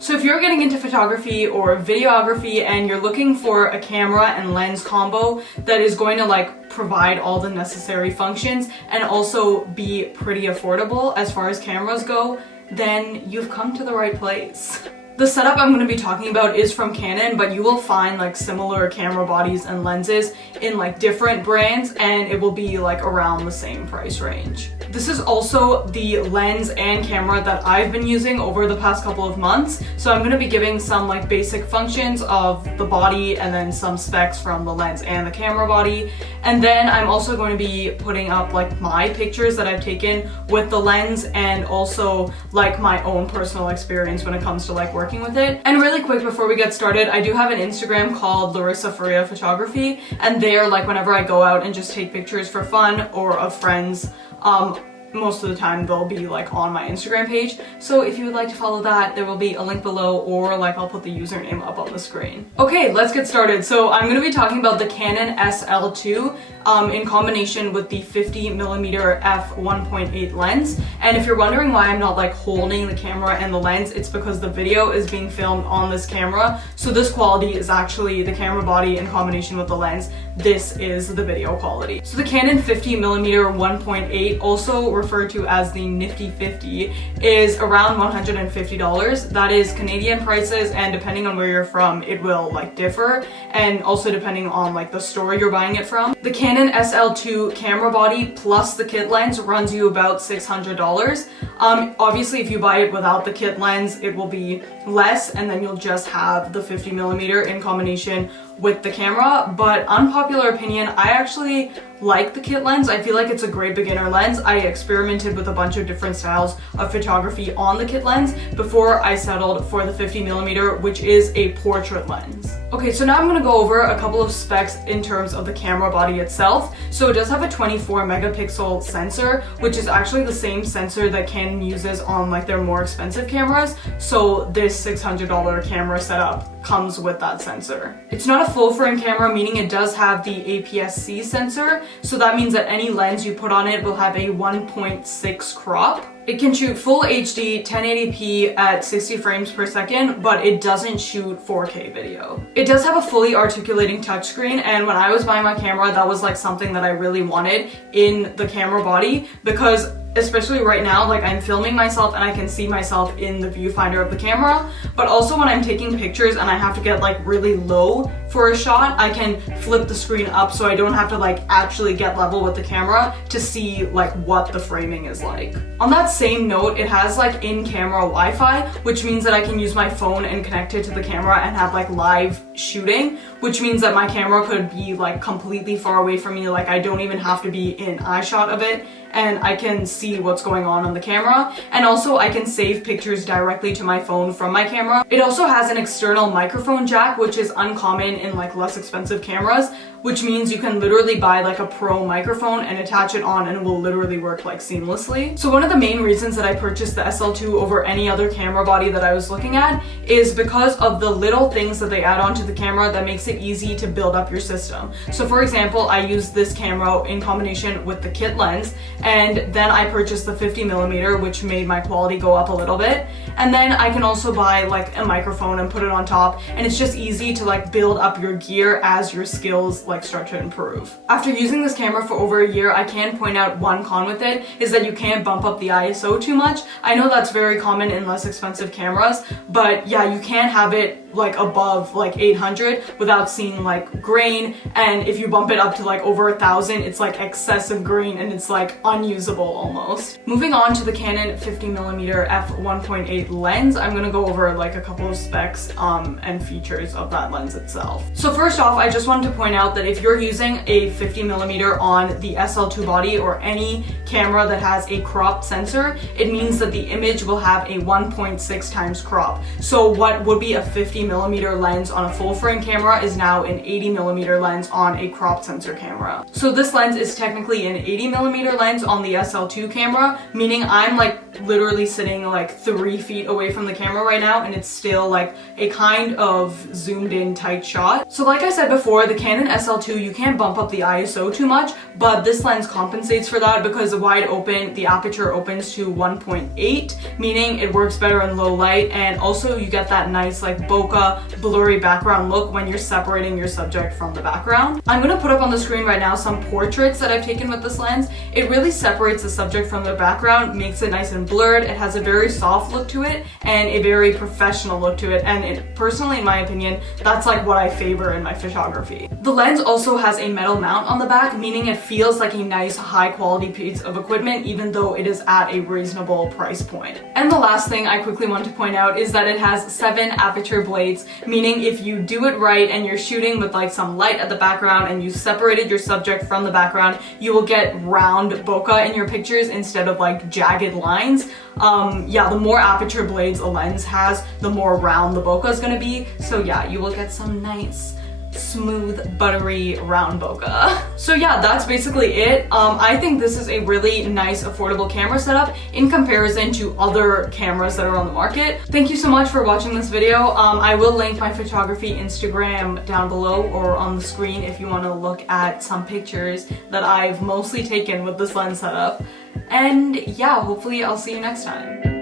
So if you're getting into photography or videography and you're looking for a camera and lens combo that is going to like provide all the necessary functions and also be pretty affordable as far as cameras go, then you've come to the right place. The setup I'm going to be talking about is from Canon, but you will find like similar camera bodies and lenses in like different brands, and it will be like around the same price range. This is also the lens and camera that I've been using over the past couple of months, so I'm going to be giving some like basic functions of the body and then some specs from the lens and the camera body, and then I'm also going to be putting up like my pictures that I've taken with the lens and also like my own personal experience when it comes to like working with it. And really quick before we get started, I do have an Instagram called 𝕤𝕕𝕤𝕚𝕤𝕚photography, and there, like whenever I go out and just take pictures for fun or of friends, most of the time they'll be like on my Instagram page. So if you would like to follow that, there will be a link below, or like I'll put the username up on the screen. Okay, let's get started. So I'm going to be talking about the Canon SL2 in combination with the 50mm f1.8 lens. And if you're wondering why I'm not like holding the camera and the lens, it's because the video is being filmed on this camera. So this quality is actually the camera body in combination with the lens. This is the video quality. So the Canon 50mm 1.8, also referred to as the Nifty 50, is around $150. That is Canadian prices, and depending on where you're from, it will like differ, and also depending on like the store you're buying it from. The Canon SL2 camera body plus the kit lens runs you about $600. Obviously if you buy it without the kit lens, it will be less, and then you'll just have the 50mm in combination with the camera. But unpopular opinion, I actually like the kit lens. I feel like it's a great beginner lens. I experimented with a bunch of different styles of photography on the kit lens before I settled for the 50mm, which is a portrait lens. Okay, so now I'm going to go over a couple of specs in terms of the camera body itself. So it does have a 24 megapixel sensor, which is actually the same sensor that Canon uses on like their more expensive cameras. So this $600 camera setup comes with that sensor. It's not a full frame camera, meaning it does have the APS-C sensor. So that means that any lens you put on it will have a 1.6 crop. It can shoot full HD 1080p at 60 frames per second, but it doesn't shoot 4K video. It does have a fully articulating touchscreen, and when I was buying my camera, that was like something that I really wanted in the camera body, because especially right now, like I'm filming myself and I can see myself in the viewfinder of the camera, but also when I'm taking pictures and I have to get like really low for a shot, I can flip the screen up so I don't have to like actually get level with the camera to see like what the framing is like. On that same note, it has like in-camera Wi-Fi, which means that I can use my phone and connect it to the camera and have like live shooting, which means that my camera could be like completely far away from me, like I don't even have to be in eye shot of it, and I can see what's going on the camera, and also I can save pictures directly to my phone from my camera. It also has an external microphone jack, which is uncommon in like less expensive cameras, which means you can literally buy like a pro microphone and attach it on and it will literally work like seamlessly. So one of the main reasons that I purchased the SL2 over any other camera body that I was looking at is because of the little things that they add onto the camera that makes it easy to build up your system. So for example, I used this camera in combination with the kit lens, and then I purchased the 50mm, which made my quality go up a little bit. And then I can also buy like a microphone and put it on top, and it's just easy to like build up your gear as your skills like start to improve. After using this camera for over a year, I can point out one con with it is that you can't bump up the ISO too much. I know that's very common in less expensive cameras, but yeah, you can't have it like above like 800 without seeing like grain, and if you bump it up to like over 1,000, it's like excessive grain and it's like unusable almost. Moving on to the Canon 50mm f1.8 lens, I'm gonna go over like a couple of specs and features of that lens itself. So first off, I just wanted to point out that if you're using a 50mm on the SL2 body or any camera that has a crop sensor, it means that the image will have a 1.6 times crop. So what would be a 50mm lens on a full frame camera is now an 80mm lens on a crop sensor camera. So this lens is technically an 80mm lens on the SL2 camera, meaning I'm like literally sitting like 3 feet away from the camera right now and it's still like a kind of zoomed in tight shot. So like I said before, the Canon SL2, you can't bump up the ISO too much, but this lens compensates for that because wide open, the aperture opens to 1.8, meaning it works better in low light, and also you get that nice like bokeh blurry background look when you're separating your subject from the background. I'm gonna put up on the screen right now some portraits that I've taken with this lens. It really separates the subject from the background, makes it nice and blurred. It has a very soft look to it and a very professional look to it, and personally, in my opinion, that's like what I favor in my photography. The lens also has a metal mount on the back, meaning it feels like a nice high quality piece of equipment even though it is at a reasonable price point. And the last thing I quickly want to point out is that it has 7 aperture blades, meaning if you do it right and you're shooting with like some light at the background and you separated your subject from the background, you will get round bokeh in your pictures instead of like jagged lines. Yeah, the more aperture blades a lens has, the more round the bokeh is gonna be. So yeah, you will get some nice smooth, buttery, round bokeh. So yeah, that's basically it. I think this is a really nice, affordable camera setup in comparison to other cameras that are on the market. Thank you so much for watching this video. I will link my photography Instagram down below or on the screen if you want to look at some pictures that I've mostly taken with this lens setup. And yeah, hopefully I'll see you next time.